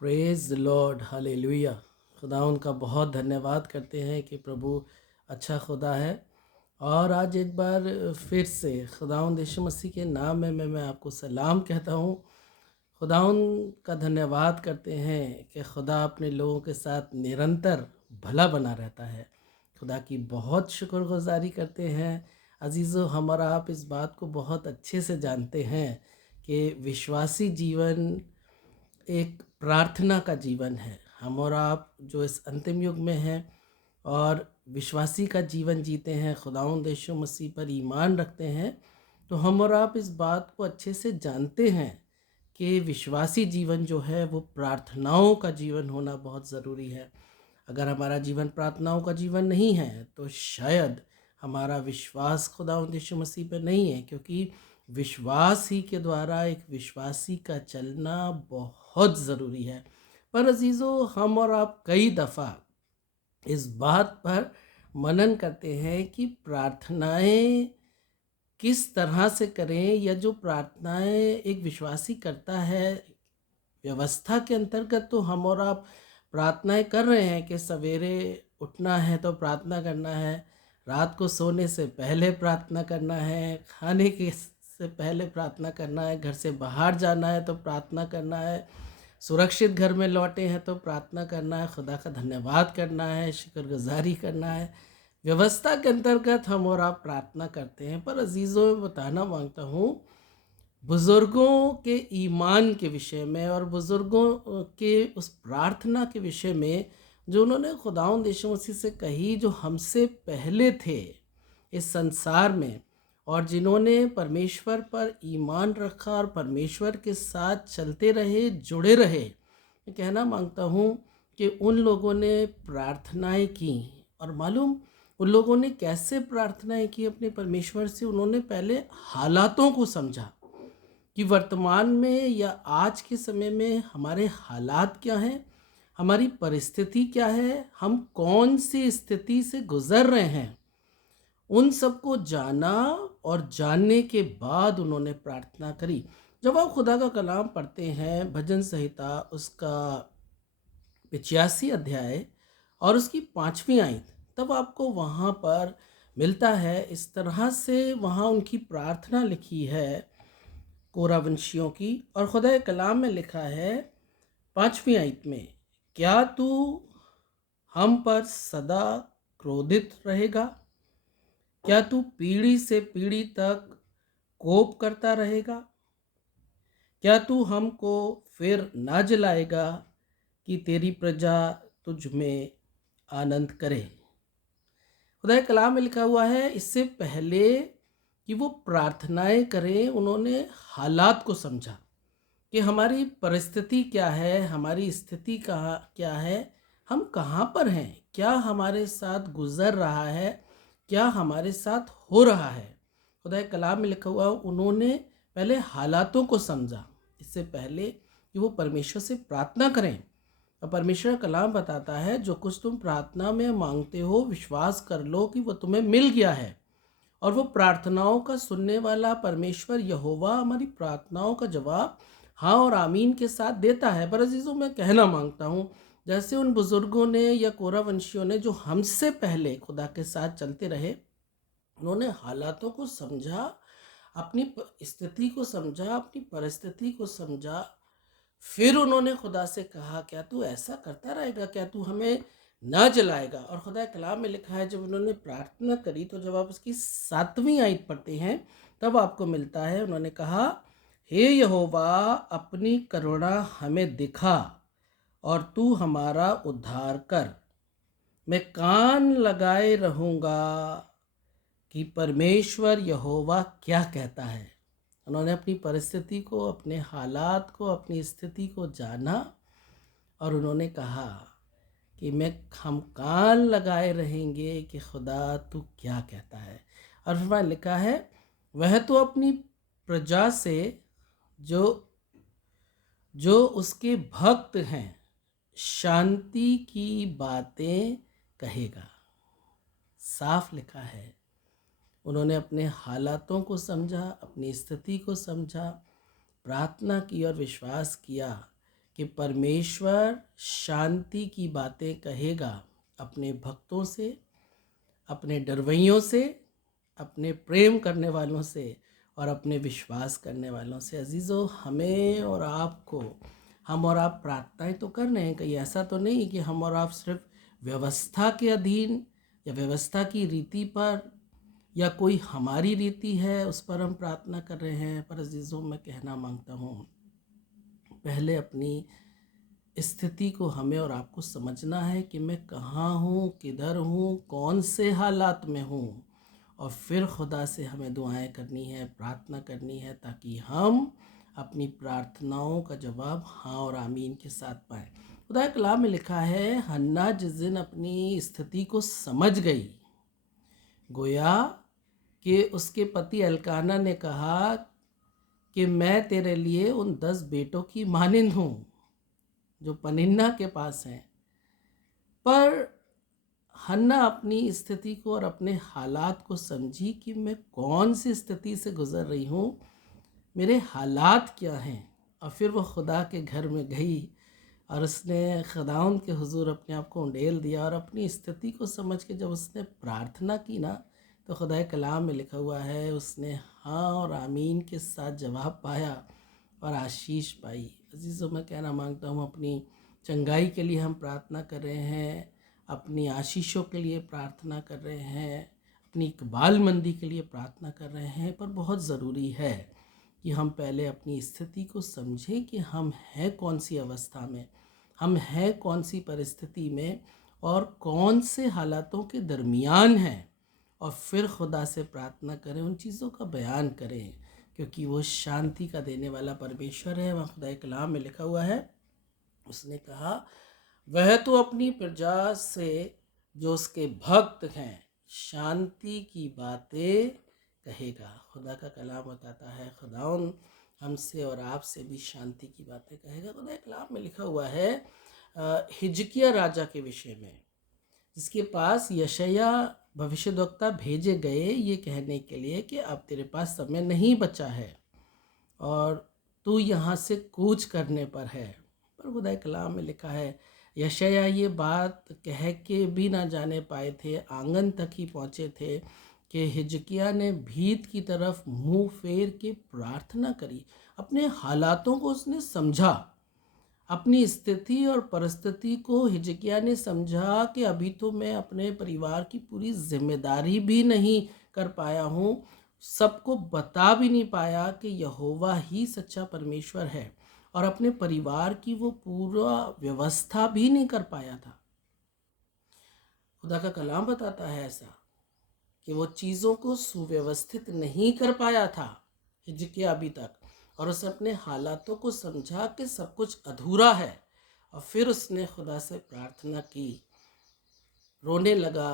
Praise the Lord, hallelujah. खुदा उनका बहुत धन्यवाद करते हैं कि प्रभु अच्छा खुदा है। और आज एक बार फिर से खुदावंद यीशु मसीह के नाम में मैं आपको सलाम कहता हूँ। खुदावंद का धन्यवाद करते हैं कि खुदा अपने लोगों के साथ निरंतर भला बना रहता है। खुदा की बहुत शुक्रगुजारी करते हैं। अजीज़ों, हमारा आप इस बात को बहुत अच्छे से जानते हैं कि विश्वासी जीवन एक प्रार्थना का जीवन है। हम और आप जो इस अंतिम युग में हैं और विश्वासी का जीवन जीते हैं, खुदावंद यीशु मसीह पर ईमान रखते हैं, तो हम और आप इस बात को अच्छे से जानते हैं कि विश्वासी जीवन जो है वो प्रार्थनाओं का जीवन होना बहुत ज़रूरी है। अगर हमारा जीवन प्रार्थनाओं का जीवन नहीं है तो शायद हमारा विश्वास खुदावंद यीशु मसीह पर नहीं है, क्योंकि विश्वास ही के द्वारा एक विश्वासी का चलना बहुत ज़रूरी है। पर अजीज़ों, हम और आप कई दफ़ा इस बात पर मनन करते हैं कि प्रार्थनाएं किस तरह से करें, या जो प्रार्थनाएं एक विश्वासी करता है व्यवस्था के अंतर्गत, तो हम और आप प्रार्थनाएं कर रहे हैं कि सवेरे उठना है तो प्रार्थना करना है, रात को सोने से पहले प्रार्थना करना है, खाने के से पहले प्रार्थना करना है, घर से बाहर जाना है तो प्रार्थना करना है, सुरक्षित घर में लौटे हैं तो प्रार्थना करना है, खुदा का धन्यवाद करना है, शुक्रगुजारी करना है। व्यवस्था के अंतर्गत हम और आप प्रार्थना करते हैं। पर अजीज़ों, मैं बताना मांगता हूँ बुज़ुर्गों के ईमान के विषय में और बुज़ुर्गों के उस प्रार्थना के विषय में जो उन्होंने खुदावंद यीशु मसीह से कही, जो हमसे पहले थे इस संसार में और जिन्होंने परमेश्वर पर ईमान रखा और परमेश्वर के साथ चलते रहे, जुड़े रहे। मैं कहना मांगता हूँ कि उन लोगों ने प्रार्थनाएं की, और मालूम उन लोगों ने कैसे प्रार्थनाएं की अपने परमेश्वर से। उन्होंने पहले हालातों को समझा कि वर्तमान में या आज के समय में हमारे हालात क्या हैं, हमारी परिस्थिति क्या है, हम कौन सी स्थिति से गुजर रहे हैं। उन सबको जाना और जानने के बाद उन्होंने प्रार्थना करी। जब आप खुदा का कलाम पढ़ते हैं, भजन संहिता उसका 85 अध्याय और उसकी 5वीं आयत, तब आपको वहाँ पर मिलता है इस तरह से। वहाँ उनकी प्रार्थना लिखी है कोरावंशियों की, और खुदा कलाम में लिखा है 5वीं आयत में, क्या तू हम पर सदा क्रोधित रहेगा? क्या तू पीढ़ी से पीढ़ी तक कोप करता रहेगा? क्या तू हमको फिर ना जलाएगा कि तेरी प्रजा तुझ में आनंद करे? खुदा कलाम में लिखा हुआ है, इससे पहले कि वो प्रार्थनाएं करें, उन्होंने हालात को समझा कि हमारी परिस्थिति क्या है, हमारी स्थिति कहाँ क्या है, हम कहाँ पर हैं, क्या हमारे साथ गुजर रहा है, क्या हमारे साथ हो रहा है। खुदा कलाम में लिखा हुआ, उन्होंने पहले हालातों को समझा इससे पहले कि वो परमेश्वर से प्रार्थना करें। और परमेश्वर का कलाम बताता है, जो कुछ तुम प्रार्थना में मांगते हो विश्वास कर लो कि वो तुम्हें मिल गया है, और वो प्रार्थनाओं का सुनने वाला परमेश्वर यहोवा हमारी प्रार्थनाओं का जवाब हाँ और आमीन के साथ देता है। पर अजीज़ों, मैं कहना मांगता हूँ, जैसे उन बुज़ुर्गों ने या कोरावंशियों ने जो हमसे पहले खुदा के साथ चलते रहे, उन्होंने हालातों को समझा, अपनी स्थिति को समझा, अपनी परिस्थिति को समझा। फिर उन्होंने खुदा से कहा, क्या तू ऐसा करता रहेगा? क्या तू हमें ना जलाएगा? और खुदा कलाम में लिखा है, जब उन्होंने प्रार्थना करी तो जब आप उसकी 7वीं आयत पढ़ते हैं तब आपको मिलता है, उन्होंने कहा, हे यहोवा, अपनी करुणा हमें दिखा और तू हमारा उद्धार कर। मैं कान लगाए रहूँगा कि परमेश्वर यहोवा क्या कहता है। उन्होंने अपनी परिस्थिति को, अपने हालात को, अपनी स्थिति को जाना, और उन्होंने कहा कि हम कान लगाए रहेंगे कि खुदा तू क्या कहता है। और फिर वहाँ लिखा है, वह तो अपनी प्रजा से जो जो उसके भक्त हैं शांति की बातें कहेगा। साफ लिखा है, उन्होंने अपने हालातों को समझा, अपनी स्थिति को समझा, प्रार्थना की और विश्वास किया कि परमेश्वर शांति की बातें कहेगा अपने भक्तों से, अपने डरवैयों से, अपने प्रेम करने वालों से और अपने विश्वास करने वालों से। अजीज़ों, हमें और आपको, हम और आप प्रार्थनाएं तो कर रहे हैं, कहीं ऐसा तो नहीं कि हम और आप सिर्फ व्यवस्था के अधीन या व्यवस्था की रीति पर या कोई हमारी रीति है उस पर हम प्रार्थना कर रहे हैं। पर अजीज़ों, मैं कहना मांगता हूँ, पहले अपनी स्थिति को हमें और आपको समझना है कि मैं कहाँ हूँ, किधर हूँ, कौन से हालात में हूँ, और फिर खुदा से हमें दुआएं करनी है, प्रार्थना करनी है, ताकि हम अपनी प्रार्थनाओं का जवाब हाँ और आमीन के साथ पाएं। खुदा के कलाम में लिखा है, हन्ना जिस दिन अपनी स्थिति को समझ गई, गोया कि उसके पति एल्काना ने कहा कि मैं तेरे लिए उन 10 बेटों की मानिंद हूँ जो पनिन्ना के पास हैं। पर हन्ना अपनी स्थिति को और अपने हालात को समझी कि मैं कौन सी स्थिति से गुजर रही हूँ, मेरे हालात क्या हैं। और फिर वो खुदा के घर में गई और उसने खुदावंद के हुजूर अपने आप को उंडेल दिया, और अपनी स्थिति को समझ के जब उसने प्रार्थना की ना, तो खुदा कलाम में लिखा हुआ है, उसने हाँ और आमीन के साथ जवाब पाया और आशीष पाई। अजीज़ों, मैं कहना मांगता हूँ, अपनी चंगाई के लिए हम प्रार्थना कर रहे हैं, अपनी आशीषों के लिए प्रार्थना कर रहे हैं, अपनी इकबालमंदी के लिए प्रार्थना कर रहे हैं, पर बहुत ज़रूरी है कि हम पहले अपनी स्थिति को समझें कि हम हैं कौन सी अवस्था में, हम हैं कौन सी परिस्थिति में और कौन से हालातों के दरमियान हैं, और फिर खुदा से प्रार्थना करें, उन चीज़ों का बयान करें, क्योंकि वो शांति का देने वाला परमेश्वर है। वहाँ खुदा कलाम में लिखा हुआ है, उसने कहा, वह तो अपनी प्रजा से जो उसके भक्त हैं शांति की बातें कहेगा। खुदा का कलाम बताता है, खुदाउन हमसे और आपसे भी शांति की बातें कहेगा। खुदा कलाम में लिखा हुआ है हिजकिया राजा के विषय में, जिसके पास यशायाह भविष्यद्वक्ता भेजे गए ये कहने के लिए कि अब तेरे पास समय नहीं बचा है और तू यहाँ से कूच करने पर है। पर खुदा कलाम में लिखा है, यशायाह ये बात कह के भी ना जाने पाए थे, आंगन तक ही पहुँचे थे कि हिजकिया ने भीत की तरफ मुंह फेर के प्रार्थना करी। अपने हालातों को उसने समझा, अपनी स्थिति और परिस्थिति को हिजकिया ने समझा कि अभी तो मैं अपने परिवार की पूरी जिम्मेदारी भी नहीं कर पाया हूँ, सबको बता भी नहीं पाया कि यहोवा ही सच्चा परमेश्वर है, और अपने परिवार की वो पूरा व्यवस्था भी नहीं कर पाया था। खुदा का कलाम बताता है ऐसा कि वो चीज़ों को सुव्यवस्थित नहीं कर पाया था हिजकिया अभी तक, और उसने अपने हालातों को समझा कि सब कुछ अधूरा है, और फिर उसने खुदा से प्रार्थना की, रोने लगा,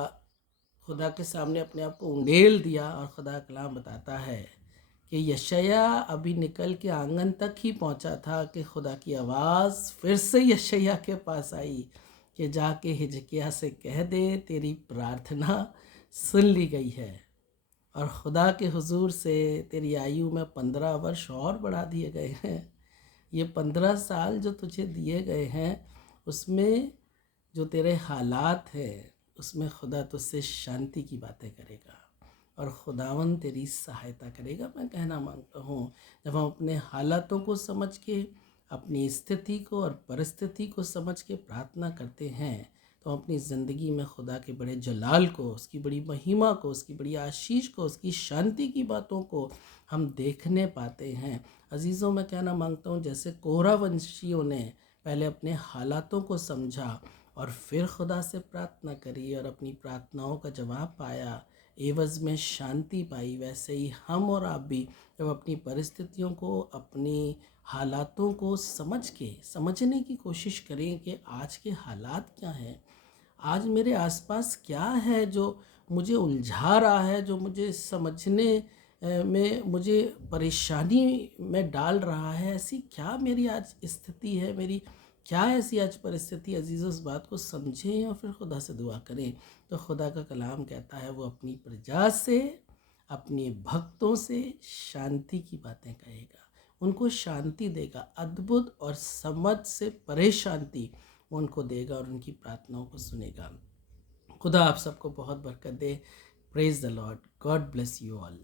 खुदा के सामने अपने आप को उंडेल दिया। और खुदा कलाम बताता है कि यशायाह अभी निकल के आंगन तक ही पहुंचा था कि खुदा की आवाज़ फिर से यशायाह के पास आई कि जाके हिजकिया से कह दे तेरी प्रार्थना सुन ली गई है, और खुदा के हुजूर से तेरी आयु में 15 वर्ष और बढ़ा दिए गए हैं। ये 15 साल जो तुझे दिए गए हैं, उसमें जो तेरे हालात हैं उसमें खुदा तुझसे शांति की बातें करेगा और खुदावन तेरी सहायता करेगा। मैं कहना मांगता हूँ, जब हम अपने हालातों को समझ के, अपनी स्थिति को और परिस्थिति को समझ के प्रार्थना करते हैं, तो अपनी ज़िंदगी में खुदा के बड़े जलाल को, उसकी बड़ी महिमा को, उसकी बड़ी आशीष को, उसकी शांति की बातों को हम देखने पाते हैं। अजीज़ों, मैं कहना मांगता हूँ, जैसे कोरह वंशियों ने पहले अपने हालातों को समझा और फिर खुदा से प्रार्थना करी और अपनी प्रार्थनाओं का जवाब पाया, एवज़ में शांति पाई, वैसे ही हम और आप भी जब अपनी परिस्थितियों को, अपनी हालातों को समझने की कोशिश करें कि आज के हालात क्या हैं, आज मेरे आसपास क्या है जो मुझे उलझा रहा है, जो मुझे समझने में मुझे परेशानी में डाल रहा है, ऐसी क्या मेरी आज स्थिति है, मेरी क्या ऐसी आज परिस्थिति। अजीज़ों, इस बात को समझें और फिर खुदा से दुआ करें। तो खुदा का कलाम कहता है, वो अपनी प्रजा से, अपने भक्तों से शांति की बातें कहेगा। उनको शांति देगा, अद्भुत और समझ से परे शांति वो उनको देगा और उनकी प्रार्थनाओं को सुनेगा। खुदा आप सबको बहुत बरकत दे। Praise the lord. God bless you all.